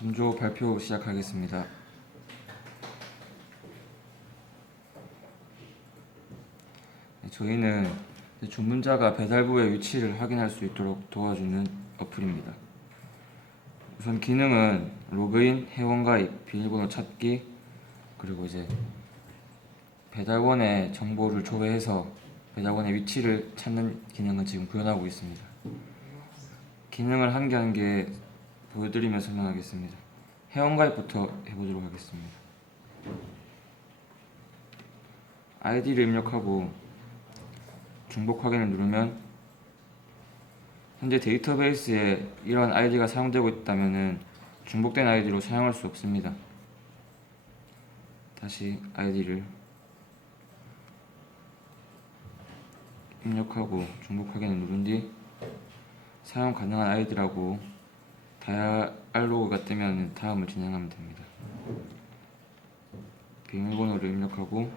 3조 발표 시작하겠습니다. 네, 저희는 주문자가 배달부의 위치를 확인할 수 있도록 도와주는 어플입니다. 우선 기능은 로그인, 회원가입, 비밀번호 찾기, 그리고 이제 배달원의 정보를 조회해서 배달원의 위치를 찾는 기능은 지금 구현하고 있습니다. 기능을 한 개 한개 보여드리며 설명하겠습니다. 회원가입부터 해보도록 하겠습니다. 아이디를 입력하고 중복 확인을 누르면 현재 데이터베이스에 이러한 아이디가 사용되고 있다면 중복된 아이디로 사용할 수 없습니다. 다시 아이디를 입력하고 중복 확인을 누른 뒤 사용 가능한 아이디라고 다이알로그가 뜨면 다음을 진행하면 됩니다. 비밀번호를 입력하고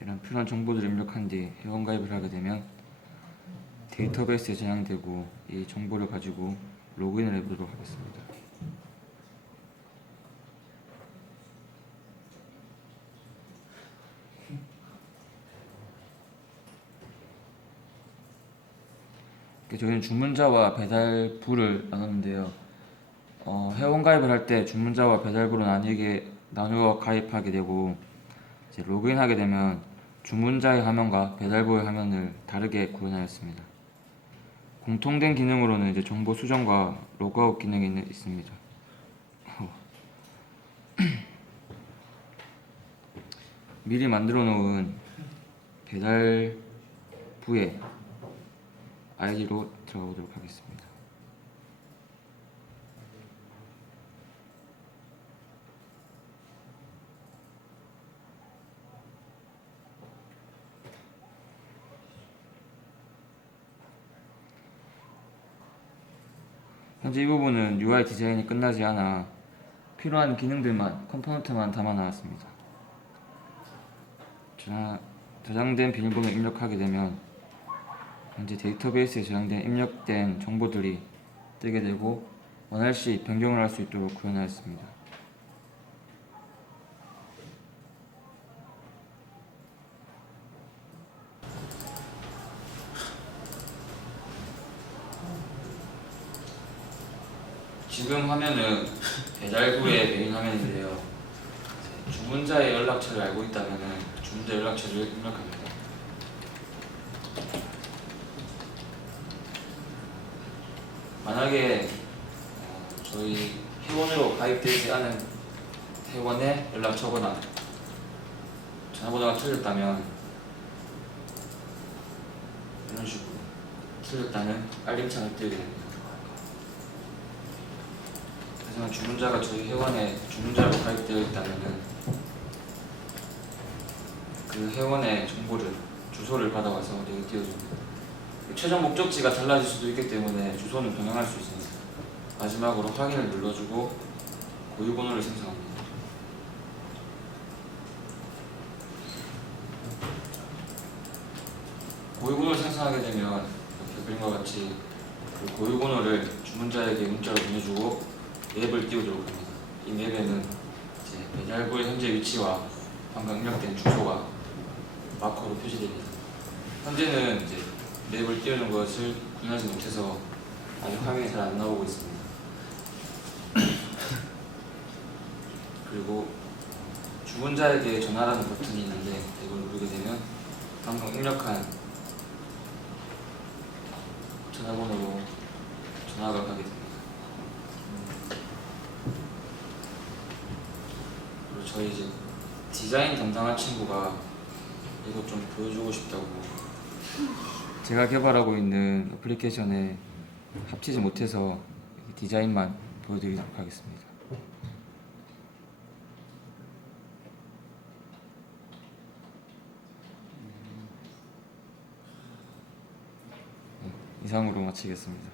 이런 필요한 정보들을 입력한 뒤 회원가입을 하게 되면 데이터베이스에 저장되고 이 정보를 가지고 로그인을 해보도록 하겠습니다. 저희는 주문자와 배달부를 나눴는데요. 어, 회원 가입을 할 때 주문자와 배달부로 나뉘게 나누어 가입하게 되고 로그인하게 되면 주문자의 화면과 배달부의 화면을 다르게 구현하였습니다. 공통된 기능으로는 이제 정보 수정과 로그아웃 기능이 있- 있습니다. 미리 만들어 놓은 배달부의 아이디로 들어가 보도록 하겠습니다. 현재 이 부분은 UI 디자인이 끝나지 않아 필요한 기능들만 컴포넌트만 담아 놨습니다. 저장, 저장된 비밀번호 입력하게 되면 현재 데이터베이스에 저장된 입력된 정보들이 뜨게 되고 원할 시 변경을 할 수 있도록 구현하였습니다. 지금 화면은 배달부의 메인 화면인데요. 주문자의 연락처를 알고 있다면 주문자 연락처를 입력합니다. 만약에 어, 저희 회원으로 가입되지 않은 회원의 연락처거나 전화번호가 틀렸다면 이런 식으로 틀렸다는 알림창을 뜨게 됩니다. 하지만 주문자가 저희 회원에 주문자로 가입되어 있다면은 그 회원의 정보를 주소를 받아와서 여기 띄워줍니다. 최종 목적지가 달라질 수도 있기 때문에 주소는 변경할 수 있습니다. 마지막으로 확인을 눌러주고 고유번호를 생성합니다. 고유번호를 생성하게 되면 이렇게 그림과 같이 그 고유번호를 주문자에게 문자로 보내주고 맵을 띄우도록 합니다. 이 맵에는 이제 배달부의 현재 위치와 방금 입력된 주소가 마커로 표시됩니다. 현재는 이제 맵을 띄우는 것을 구현하지 못해서 아직 화면이 잘 안 나오고 있습니다. 그리고 주문자에게 전화라는 버튼이 있는데 이걸 누르게 되면 방금 입력한 전화번호로 전화가 가게 됩니다. 그리고 저희 이제 디자인 담당한 친구가 이거 좀 보여주고 싶다고 제가 개발하고 있는 어플리케이션에 합치지 못해서 디자인만 보여드리도록 하겠습니다. 네, 이상으로 마치겠습니다.